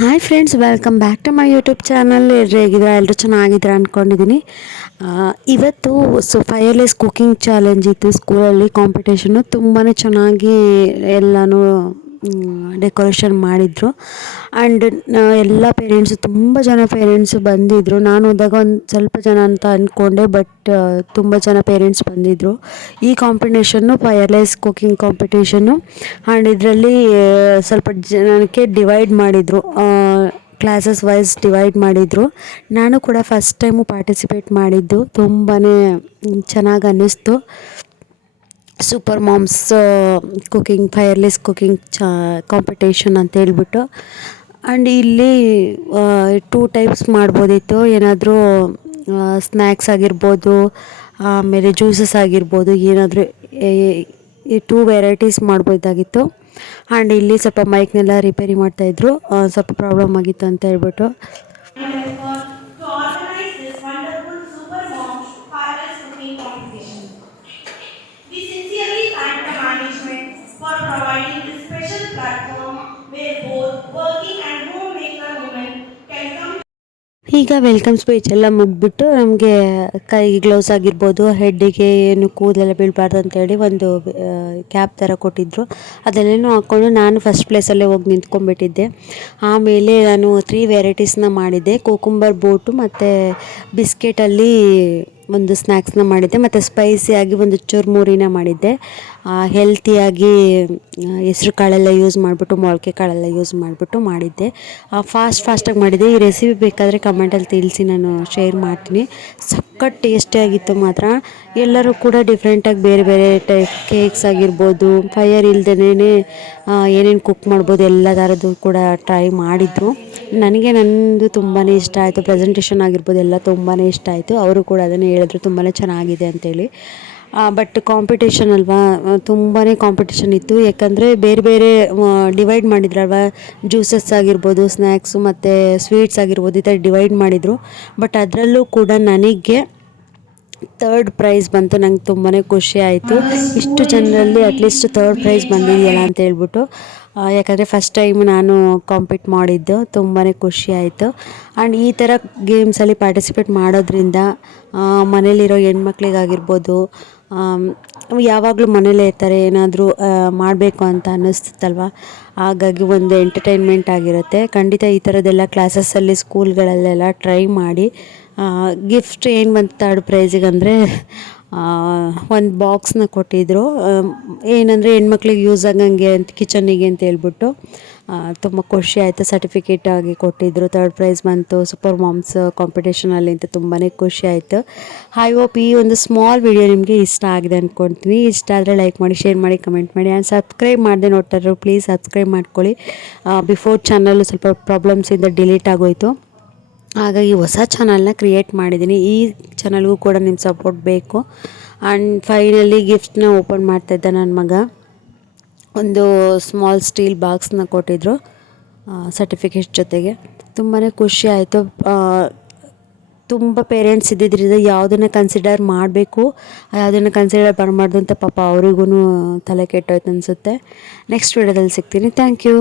Hi friends, welcome back to my YouTube channel. ಎಲ್ಲರೂ ಚೆನ್ನಾಗಿದ್ದೀರಾ ಅಂದ್ಕೊಂಡಿದ್ದೀನಿ. ಇವತ್ತು ಫೈರ್ಲೆಸ್ ಕುಕಿಂಗ್ ಚಾಲೆಂಜ್ ಇತ್ತು ಸ್ಕೂಲಲ್ಲಿ. ಕಾಂಪಿಟೇಷನ್ನು ತುಂಬಾ ಚೆನ್ನಾಗಿ ಎಲ್ಲನೂ ಡೆಕೋರೇಷನ್ ಮಾಡಿದರು. ಆ್ಯಂಡ್ ಎಲ್ಲ ಪೇರೆಂಟ್ಸು, ತುಂಬ ಜನ ಪೇರೆಂಟ್ಸು ಬಂದಿದ್ದರು. ನಾನು ಹೋದಾಗ ಒಂದು ಸ್ವಲ್ಪ ಜನ ಅಂತ ಅಂದ್ಕೊಂಡೆ, ಬಟ್ ತುಂಬ ಜನ ಪೇರೆಂಟ್ಸ್ ಬಂದಿದ್ದರು. ಈ competition fireless cooking competition. And ಇದರಲ್ಲಿ ಸ್ವಲ್ಪ ಜನಕ್ಕೆ ಡಿವೈಡ್ ಮಾಡಿದರು, ಕ್ಲಾಸಸ್ ವೈಸ್ ಡಿವೈಡ್ ಮಾಡಿದರು. ನಾನು ಕೂಡ ಫಸ್ಟ್ ಟೈಮು ಪಾರ್ಟಿಸಿಪೇಟ್ ಮಾಡಿದ್ದು. ತುಂಬಾ ಚೆನ್ನಾಗಿ ಅನ್ನಿಸ್ತು. Super moms cooking fireless cooking competition ಅಂತ ಹೇಳ್ಬಿಟ್ಟು. ಆ್ಯಂಡ್ ಇಲ್ಲಿ 2 ಟೈಪ್ಸ್ ಮಾಡ್ಬೋದಿತ್ತು. ಏನಾದರೂ ಸ್ನ್ಯಾಕ್ಸ್ ಆಗಿರ್ಬೋದು, ಆಮೇಲೆ ಜ್ಯೂಸಸ್ ಆಗಿರ್ಬೋದು, ಏನಾದರೂ 2 ವೆರೈಟೀಸ್ ಮಾಡ್ಬೋದಾಗಿತ್ತು. ಆ್ಯಂಡ್ ಇಲ್ಲಿ ಸ್ವಲ್ಪ ಮೈಕ್ನೆಲ್ಲ ರಿಪೇರಿ ಮಾಡ್ತಾಯಿದ್ರು, ಸ್ವಲ್ಪ ಪ್ರಾಬ್ಲಮ್ ಆಗಿತ್ತು ಅಂತ ಹೇಳ್ಬಿಟ್ಟು. ಈಗ ವೆಲ್ಕಮ್ ಸ್ಪೀಚ್ ಎಲ್ಲ ಮುಗಿದ್ಬಿಟ್ಟು ನಮಗೆ ಕೈಗೆ ಗ್ಲೌಸ್ ಆಗಿರ್ಬೋದು, ಹೆಡ್ಡಿಗೆ ಏನು ಕೂದಲೆಲ್ಲ ಬೀಳಬಾರ್ದು ಅಂತೇಳಿ ಒಂದು ಕ್ಯಾಪ್ ಥರ ಕೊಟ್ಟಿದ್ದರು. ಅದನ್ನೇನೋ ಹಾಕ್ಕೊಂಡು ನಾನು ಫಸ್ಟ್ ಪ್ಲೇಸಲ್ಲೇ ಹೋಗಿ ನಿಂತ್ಕೊಂಡ್ಬಿಟ್ಟಿದ್ದೆ. ಆಮೇಲೆ ನಾನು 3 ವೆರೈಟೀಸ್ನ ಮಾಡಿದ್ದೆ. ಕುಕುಂಬರ್ ಬೋಟು ಮತ್ತು ಬಿಸ್ಕೆಟಲ್ಲಿ ಒಂದು ಸ್ನ್ಯಾಕ್ಸ್ನ ಮಾಡಿದ್ದೆ, ಮತ್ತು ಸ್ಪೈಸಿಯಾಗಿ ಒಂದು ಚುರ್ಮುರಿನ ಮಾಡಿದ್ದೆ. ಹೆಲ್ತಿಯಾಗಿ ಹೆಸ್ರು ಕಾಳೆಲ್ಲ ಯೂಸ್ ಮಾಡಿಬಿಟ್ಟು, ಮೊಳಕೆ ಕಾಳೆಲ್ಲ ಯೂಸ್ ಮಾಡಿಬಿಟ್ಟು ಮಾಡಿದ್ದೆ. ಫಾಸ್ಟಾಗಿ ಮಾಡಿದ್ದೆ. ಈ ರೆಸಿಪಿ ಬೇಕಾದರೆ ಕಮೆಂಟಲ್ಲಿ ತಿಳಿಸಿ, ನಾನು ಶೇರ್ ಮಾಡ್ತೀನಿ. ಸಖತ್ ಟೇಸ್ಟಿಯಾಗಿತ್ತು ಮಾತ್ರ. ಎಲ್ಲರೂ ಕೂಡ ಡಿಫ್ರೆಂಟಾಗಿ ಬೇರೆ ಬೇರೆ ಟೈಪ್ ಕೇಕ್ಸ್ ಆಗಿರ್ಬೋದು, ಫೈರ್ ಇಲ್ದೇ ಏನೇನು ಕುಕ್ ಮಾಡ್ಬೋದು ಎಲ್ಲ ಥರದ್ದು ಕೂಡ ಟ್ರೈ ಮಾಡಿದರು. ನನಗೆ ನನ್ನದು ತುಂಬಾ ಇಷ್ಟ ಆಯಿತು. ಪ್ರೆಸೆಂಟೇಷನ್ ಆಗಿರ್ಬೋದು ಎಲ್ಲ ತುಂಬಾ ಇಷ್ಟ ಆಯಿತು. ಅವರು ಕೂಡ ಅದನ್ನು ಹೇಳಿದ್ರು, ತುಂಬಾ ಚೆನ್ನಾಗಿದೆ ಅಂತೇಳಿ. ಬಟ್ ಕಾಂಪಿಟೇಷನ್ ಅಲ್ವಾ, ತುಂಬಾ ಕಾಂಪಿಟೇಷನ್ ಇತ್ತು. ಯಾಕಂದರೆ ಬೇರೆ ಬೇರೆ ಡಿವೈಡ್ ಮಾಡಿದ್ರಲ್ವ, ಜ್ಯೂಸಸ್ ಆಗಿರ್ಬೋದು, ಸ್ನ್ಯಾಕ್ಸು ಮತ್ತು ಸ್ವೀಟ್ಸ್ ಆಗಿರ್ಬೋದು, ಈ ಥರ ಡಿವೈಡ್ ಮಾಡಿದರು. ಬಟ್ ಅದರಲ್ಲೂ ಕೂಡ ನನಗೆ 3rd ಪ್ರೈಸ್ ಬಂತು. ನಂಗೆ ತುಂಬಾ ಖುಷಿ ಆಯಿತು. ಇಷ್ಟು ಜನರಲ್ಲಿ ಅಟ್ಲೀಸ್ಟ್ 3rd ಪ್ರೈಸ್ ಬಂದಿದೆಯಲ್ಲ ಅಂತ ಹೇಳ್ಬಿಟ್ಟು. ಯಾಕಂದರೆ ಫಸ್ಟ್ ಟೈಮ್ ನಾನು ಕಾಂಪೀಟ್ ಮಾಡಿದ್ದು, ತುಂಬಾ ಖುಷಿ ಆಯಿತು. ಆ್ಯಂಡ್ ಈ ಥರ ಗೇಮ್ಸಲ್ಲಿ ಪಾರ್ಟಿಸಿಪೇಟ್ ಮಾಡೋದ್ರಿಂದ ಮನೇಲಿರೋ ಹೆಣ್ಮಕ್ಳಿಗಾಗಿರ್ಬೋದು, ಯಾವಾಗಲೂ ಮನೇಲೇ ಇರ್ತಾರೆ, ಏನಾದರೂ ಮಾಡಬೇಕು ಅಂತ ಅನ್ನಿಸ್ತಲ್ವ, ಹಾಗಾಗಿ ಒಂದು ಎಂಟರ್ಟೈನ್ಮೆಂಟ್ ಆಗಿರುತ್ತೆ. ಖಂಡಿತ ಈ ಥರದ್ದೆಲ್ಲ ಕ್ಲಾಸಸ್ಸಲ್ಲಿ, ಸ್ಕೂಲ್ಗಳಲ್ಲೆಲ್ಲ ಟ್ರೈ ಮಾಡಿ. ಗಿಫ್ಟ್ ಏನು ಬಂತು 3rd ಪ್ರೈಸಿಗೆ ಅಂದರೆ, ಒಂದು ಬಾಕ್ಸ್ನ ಕೊಟ್ಟಿದ್ದರು. ಏನಂದರೆ ಹೆಣ್ಮಕ್ಳಿಗೆ ಯೂಸ್ ಆಗಂಗೆ ಅಂತ, ಕಿಚನ್ನಿಗೆ ಅಂತ ಹೇಳ್ಬಿಟ್ಟು. ತುಂಬ ಖುಷಿ ಆಯಿತು. ಸರ್ಟಿಫಿಕೇಟ್ ಆಗಿ ಕೊಟ್ಟಿದ್ದರು. 3rd ಪ್ರೈಸ್ ಬಂತು ಸೂಪರ್ ಮಾಮ್ಸ್ ಕಾಂಪಿಟೇಷನಲ್ಲಿ ಅಂತ ತುಂಬಾ ಖುಷಿ ಆಯಿತು. ಐ ಹೋಪ್ ಈ ಒಂದು ಸ್ಮಾಲ್ ವಿಡಿಯೋ ನಿಮಗೆ ಇಷ್ಟ ಆಗಿದೆ ಅಂದ್ಕೊಳ್ತೀನಿ. ಇಷ್ಟ ಆದರೆ ಲೈಕ್ ಮಾಡಿ, ಶೇರ್ ಮಾಡಿ, ಕಮೆಂಟ್ ಮಾಡಿ. ಆ್ಯಂಡ್ ಸಬ್ಸ್ಕ್ರೈಬ್ ಮಾಡದೆ ನೋಡ್ತಾರೋ ಪ್ಲೀಸ್ ಸಬ್ಸ್ಕ್ರೈಬ್ ಮಾಡ್ಕೊಳ್ಳಿ. ಬಿಫೋರ್ ಚಾನಲ್ಲು ಸ್ವಲ್ಪ ಪ್ರಾಬ್ಲಮ್ಸಿಂದ ಡಿಲೀಟ್ ಆಗೋಯಿತು, ಹಾಗಾಗಿ ಹೊಸ ಚಾನಲ್ನ ಕ್ರಿಯೇಟ್ ಮಾಡಿದ್ದೀನಿ. ಈ ಚಾನಲ್ಗೂ ಕೂಡ ನಿಮ್ಮ ಸಪೋರ್ಟ್ ಬೇಕು. ಆ್ಯಂಡ್ ಫೈನಲಿ ಗಿಫ್ಟ್ನ ಓಪನ್ ಮಾಡ್ತಾಯಿದ್ದ ನನ್ನ ಮಗ. ಒಂದು ಸ್ಮಾಲ್ ಸ್ಟೀಲ್ ಬಾಕ್ಸ್ನ ಕೊಟ್ಟಿದ್ದರು ಸರ್ಟಿಫಿಕೇಟ್ ಜೊತೆಗೆ. ತುಂಬಾ ಖುಷಿ ಆಯಿತು. ತುಂಬ ಪೇರೆಂಟ್ಸ್ ಇದ್ದಿದ್ದರಿಂದ ಯಾವುದನ್ನು ಕನ್ಸಿಡರ್ ಮಾಡಬೇಕು, ಯಾವುದನ್ನು ಕನ್ಸಿಡರ್ ಮಾಡಬಾರ್ದು ಅಂತ ಪಾಪ ಅವರಿಗೂ ತಲೆ ಕೆಟ್ಟೋಯ್ತು ಅನಿಸುತ್ತೆ. ನೆಕ್ಸ್ಟ್ ವಿಡಿಯೋದಲ್ಲಿ ಸಿಗ್ತೀನಿ. Thank you.